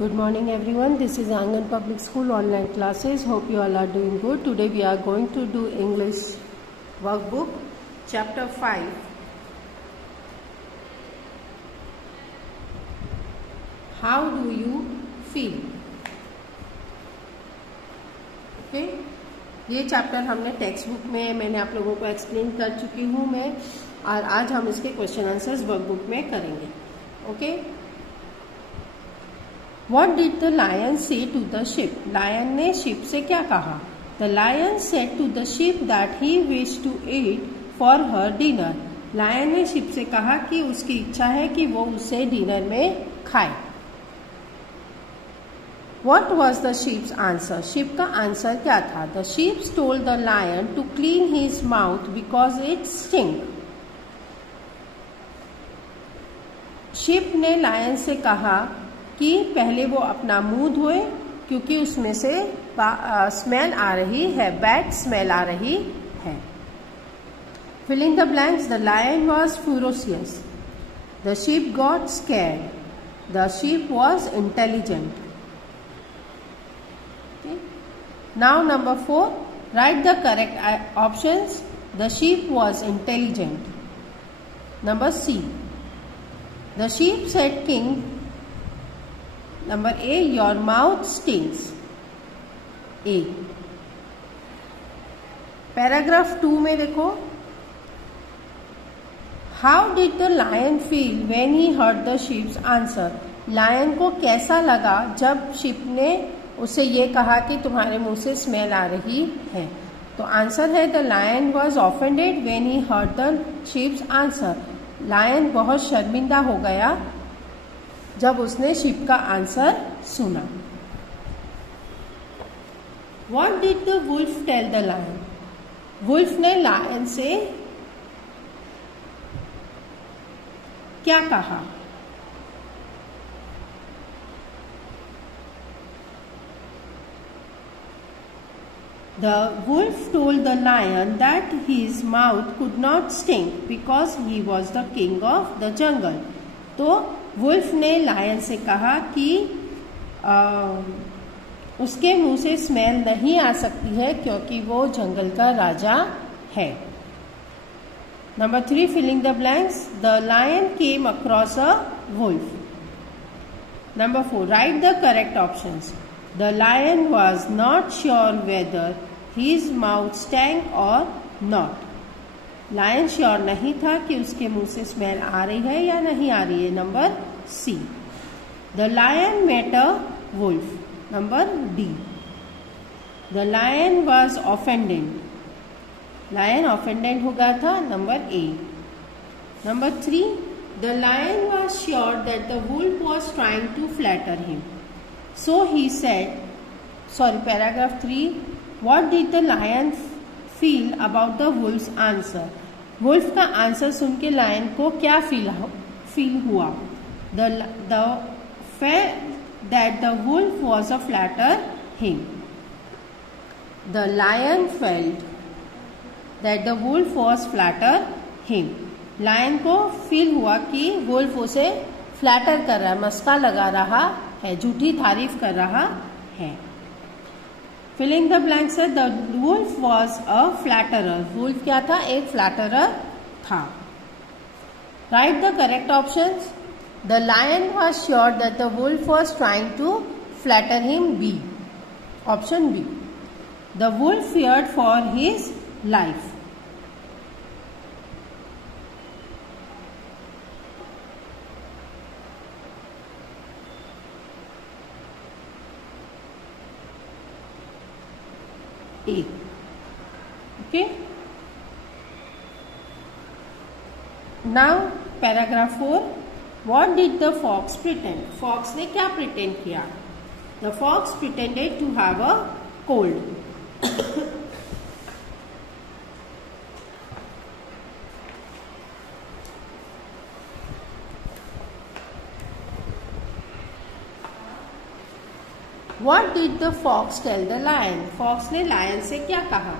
Good morning everyone. This is Angan Public School online classes. Hope you all are doing good. Today we are going to do English workbook chapter 5. How do you feel? Okay? ये chapter हमने text book में मैंने आप लोगों को explain कर चुकी हूँ मैं, और आज हम इसके क्वेश्चन आंसर्स वर्कबुक में करेंगे. Okay? What did the lion say to the sheep? Lion ने शिप से क्या कहा? The lion said to the sheep that he wished to eat for her dinner. Lion ने शिप से कहा कि उसकी इच्छा है कि वो उसे डिनर में खाए. What was the sheep's answer? Ship का आंसर क्या था? The sheep told the lion to clean his mouth because it stinks. Ship ने लायन से कहा कि पहले वो अपना मुंह धोए क्योंकि उसमें से स्मेल आ रही है, बैड स्मेल आ रही है. Fill in the blanks. The lion was ferocious. The sheep got scared. The sheep was intelligent. Okay. Now number 4. Write the correct options. The sheep was intelligent. Number C. The sheep said king. Number A, your mouth stinks. A. Paragraph 2 में देखो. How did the lion feel when he heard the sheep's answer? Lion को कैसा लगा जब ship ने उसे ये कहा कि तुम्हारे मुंह से स्मेल आ रही है? तो आंसर है the lion was offended when he heard the sheep's answer. Lion बहुत शर्मिंदा हो गया जब उसने शिप का आंसर सुना. What did the wolf tell the lion? Wolf ने लायन से क्या कहा? The wolf told the lion that his mouth could not stink because he was the king of the jungle. तो वुल्फ ने lion से कहा कि उसके मुंह से स्मेल नहीं आ सकती है क्योंकि वो जंगल का राजा है. Number 3, filling the blanks. The lion came across a wolf. Number 4, write the correct options. The lion was not sure whether his mouth stank or not. Lion sure नहीं था कि उसके मुंह से स्मेल आ रही है या नहीं आ रही है. Number C. The lion met a wolf. Number D. The lion was offended. Lion offended हो गया था. Number A. Number 3, the lion was sure that the wolf was trying to flatter him, so he said. Paragraph 3. What did the lion feel about the wolf's answer? Wolf का answer सुन के lion को क्या feel हुआ? The fact that the wolf was a flatter him. The lion felt that the wolf was flatter him. Lion को feel हुआ कि wolf उसे फ्लैटर कर रहा है, मस्का लगा रहा है, झूठी तारीफ कर रहा है. फिलिंग द ब्लैंक्स है. The wolf was a flatterer. Wolf क्या था? एक फ्लैटरर था. Write the correct options. The lion was sure that the wolf was trying to flatter him. B. Option B. The wolf feared for his life. A. Okay. Now paragraph 4. What did the fox pretend? Fox ने क्या pretend किया? The fox pretended to have a cold. What did the fox tell the lion? Fox ने lion से क्या कहा?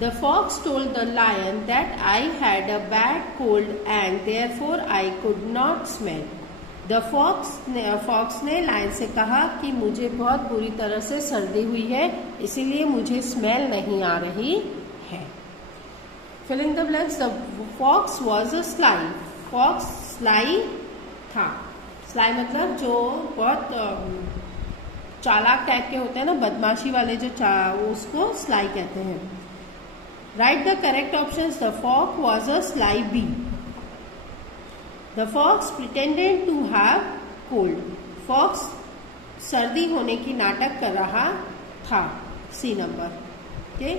The fox told the lion that I had a bad cold and therefore I could not smell. The fox ने lion से कहा कि मुझे बहुत बुरी तरह से सर्दी हुई है, इसीलिए मुझे स्मेल नहीं आ रही है। Filling the blanks, the fox was a sly. Fox sly था। स्लाई मतलब जो बहुत चालाक टाइप के होते हैं ना, बदमाशी वाले जो उसको स्लाई कहते हैं। Write the correct options. The fox was a sly be. The fox pretended to have cold. Fox सर्दी होने की नाटक कर रहा था। C number. Okay,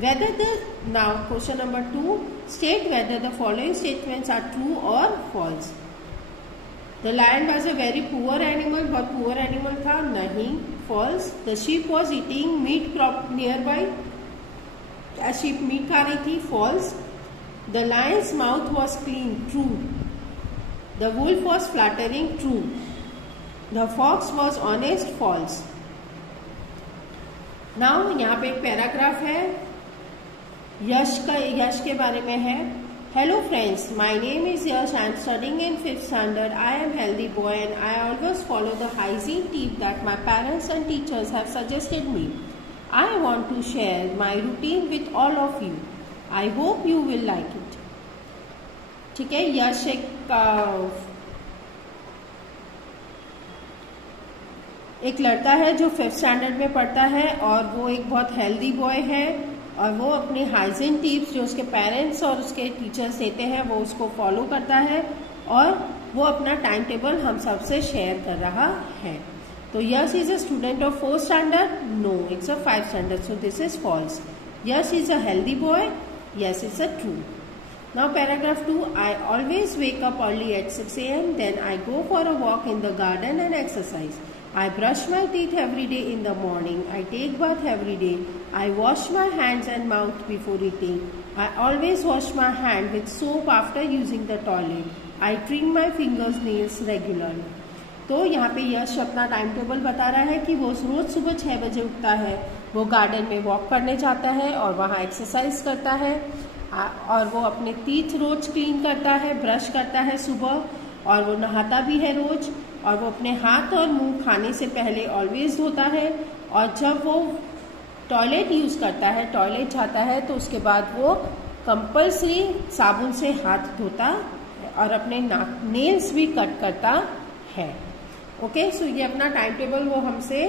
whether the now question number 2, state whether the following statements are true और false. The lion was a very poor animal. बहुत poor animal था। नहीं, false. The sheep was eating meat crop near by. Sheep meat खा रही थी। False. The lion's mouth was clean. True. The wolf was flattering. True. The fox was honest. False. Now यहाँ पे एक paragraph है, यश के बारे में है। Hello friends, my name is Yash. I am studying in 5th standard. I am healthy boy and I always follow the hygiene tip that my parents and teachers have suggested me. I want to share my routine with all of you. I hope you will like it. ठीक है, यश एक लड़का है जो 5th standard में पढ़ता है और वो एक बहुत हेल्दी बॉय है और वो अपनी हाइजीन टिप्स जो उसके पेरेंट्स और उसके टीचर्स देते हैं वो उसको फॉलो करता है और वो अपना टाइम टेबल हम सबसे शेयर कर रहा है। तो Yash is a student of 4th standard. No, it's a 5th standard, so this is false. Yash is a healthy boy. Yes, it's a true. Now paragraph 2, I always wake up early at 6 a.m. Then I go for a walk in the garden and exercise. I brush my teeth every day in the morning. I take bath every day. I wash my hands and mouth before eating. I always wash my hand with soap after using the toilet. I trim my fingers nails regularly. तो यहाँ पे यश अपना time table बता रहा है कि वो रोज सुबह 6 बजे उठता है, वो गार्डन में वॉक करने जाता है और वहाँ एक्सरसाइज करता है और वो अपने टीथ रोज क्लीन करता है, ब्रश करता है सुबह और वो नहाता भी है रोज और वो अपने हाथ और मुंह खाने से पहले ऑलवेज धोता है और जब वो टॉयलेट यूज करता है, टॉयलेट जाता है तो उसके बाद वो कंपल्सरी साबुन से हाथ धोता है और अपने नेल्स भी कट करता है। ओके, सो ये अपना टाइम टेबल वो हमसे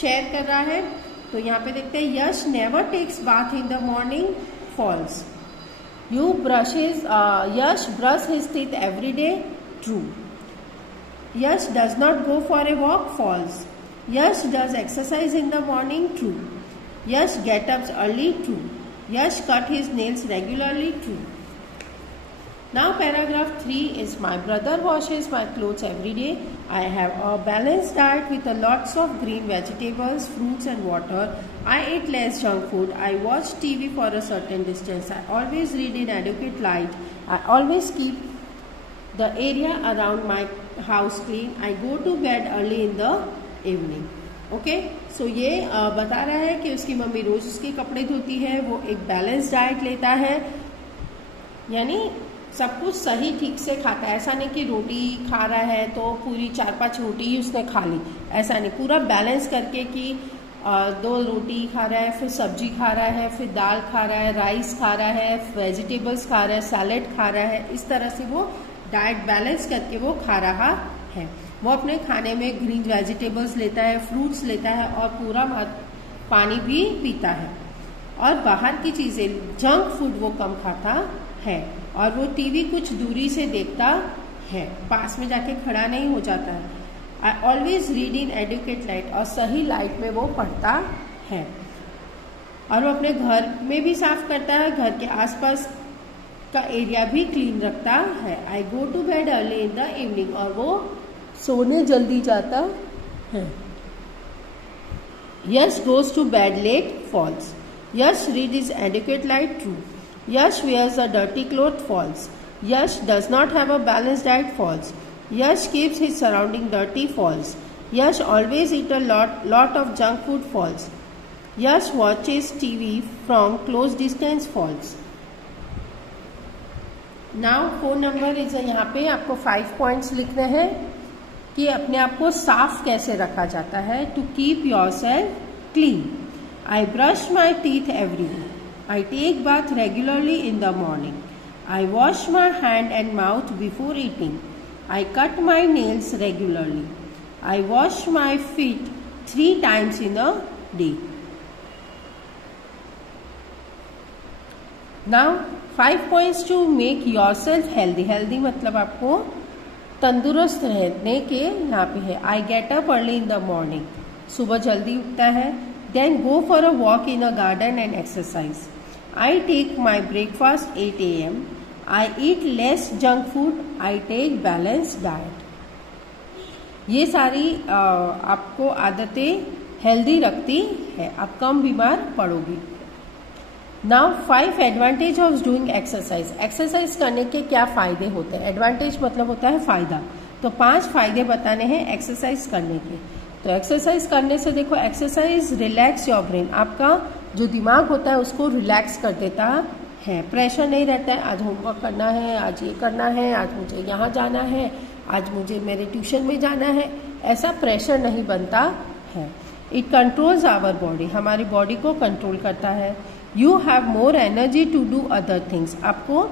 शेयर कर रहा है। तो यहाँ पे देखते हैं, Yash never takes bath in the morning. False. Yash brush his teeth every day. True. Yash does not go for a walk. False. Yash does exercise in the morning. True. Yash gets up early. True. Yash cut his nails regularly. True. Now paragraph 3 is, my brother washes my clothes every day. I have a balanced diet with lots of green vegetables, fruits and water. I eat less junk food. I watch TV for a certain distance. I always read in adequate light. I always keep the area around my house clean. I go to bed early in the evening. Okay, so ये बता रहा है कि उसकी mummy रोज उसके कपड़े धोती है, वो एक बैलेंस डाइट लेता है, यानी सब कुछ सही ठीक से खाता है। ऐसा नहीं कि रोटी खा रहा है तो पूरी 4-5 रोटी ही उसने खा ली, ऐसा नहीं, पूरा बैलेंस करके कि 2 रोटी खा रहा है, फिर सब्जी खा रहा है, फिर दाल खा रहा है, राइस खा रहा है, वेजिटेबल्स खा रहा है, सैलेड खा रहा है, इस तरह से वो डाइट बैलेंस करके वो खा रहा है। वो अपने खाने में ग्रीन वेजिटेबल्स लेता है, फ्रूट्स लेता है और पूरा पानी भी पीता है और बाहर की चीज़ें, जंक फूड वो कम खाता है और वो टीवी कुछ दूरी से देखता है, पास में जाके खड़ा नहीं हो जाता है। I always read in adequate light, और सही लाइट में वो पढ़ता है और वो अपने घर में भी साफ करता है, घर के आसपास का एरिया भी क्लीन रखता है। I go to bed early in the evening, और वो सोने जल्दी जाता है। Yash goes to bed late. False. Yash read is educate light. True. Yash wears a dirty cloth. False. Yash does not have a balanced diet. False. Yash keeps his surrounding dirty. False. Yash always eat a lot of junk food. False. Yash watches TV from close distance. False. Now phone number is यहाँ पे आपको 5 points लिखने हैं। कि अपने आप को साफ कैसे रखा जाता है। To keep yourself clean. I brush my teeth every day. I take bath regularly in the morning. I wash my hand and mouth before eating. I cut my nails regularly. I wash my feet 3 times in a day. Now 5 points to make yourself healthy. Healthy मतलब आपको तंदुरुस्त रहने के यहाँ पे है। I get up early in the morning. सुबह जल्दी उठता है। Then go for a walk in a garden and exercise. I take my breakfast 8 a.m. I eat less junk food. I take balanced diet. ये सारी आपको आदतें healthy रखती है, आप कम बीमार पड़ोगी। Now 5 advantage of doing exercise. Exercise करने के क्या फायदे होते हैं। एडवांटेज मतलब होता है फायदा, तो 5 फायदे बताने हैं एक्सरसाइज करने के। तो एक्सरसाइज करने से देखो, एक्सरसाइज रिलैक्स योर ब्रेन, आपका जो दिमाग होता है उसको रिलैक्स कर देता है। प्रेशर नहीं रहता है, आज होमवर्क करना है, आज ये करना है, आज मुझे यहाँ जाना है, आज मुझे मेरे ट्यूशन में जाना है, ऐसा प्रेशर नहीं बनता है। इट कंट्रोल्स आवर बॉडी, हमारी बॉडी को कंट्रोल करता है। You have more energy to do other things, आपको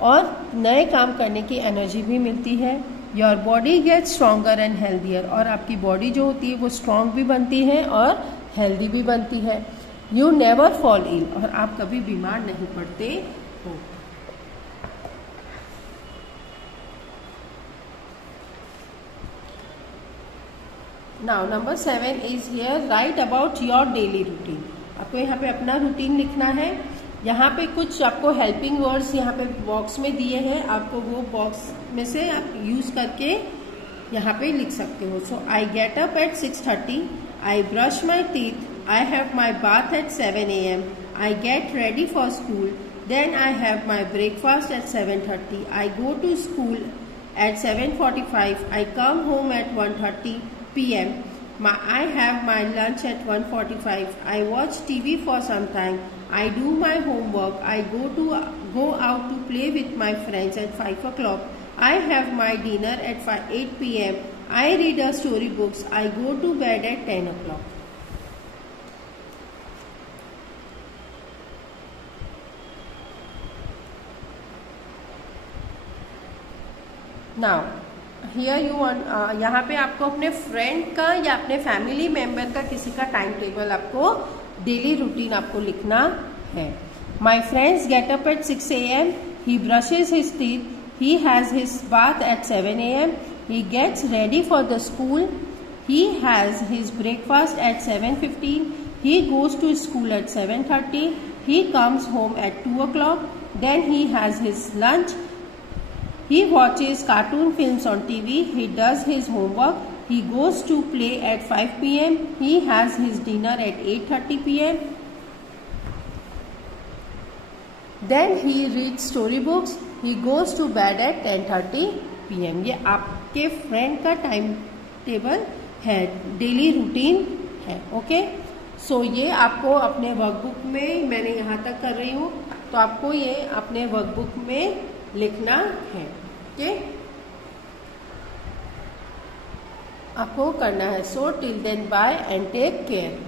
और नए काम करने की एनर्जी भी मिलती है। Your body get stronger and healthier, और आपकी बॉडी जो होती है वो स्ट्रॉन्ग भी बनती है और हेल्दी भी बनती है। यू नेवर फॉल इल, और आप कभी बीमार नहीं पड़ते हो। Now number 7 is here, right about your daily routine. आपको यहाँ पे अपना रूटीन लिखना है। यहाँ पे कुछ आपको हेल्पिंग वर्ड्स यहाँ पे बॉक्स में दिए हैं, आपको वो बॉक्स में से आप यूज करके यहाँ पे लिख सकते हो। So I get up at 6:30, I brush my teeth, I have my bath at 7 a.m. I get ready for school. Then I have my breakfast at 7:30. I go to school at 7:45. I come home at 1:30 p.m. I have my lunch at 1:45. I watch TV for some time. I do my homework. I go out to play with my friends at 5 o'clock. I have my dinner at 8 p.m. I read a storybooks. I go to bed at 10 o'clock. Now here you want, यहाँ पे आपको अपने friend का या अपने family member का किसी का टाइम टेबल, आपको डेली रूटीन आपको लिखना है। My friends get up at 6 a.m. He brushes his teeth, he has his bath at 7 a.m. He gets ready for the school, he has his breakfast at 7:15. He goes to school at 7:30. He comes home at 2 o'clock. Then he has his lunch. He watches cartoon films on TV. He does his homework. He goes to play at 5 p.m. He has his dinner at 8:30 p.m. Then he reads storybooks. He goes to bed at 10:30 p.m. ये आपके friend का time table है, daily routine है। Okay, so ये आपको अपने workbook में, मैंने यहाँ तक कर रही हूँ, तो आपको ये अपने वर्कबुक में लिखना है। ओके, आपको करना है। So till then bye and take care.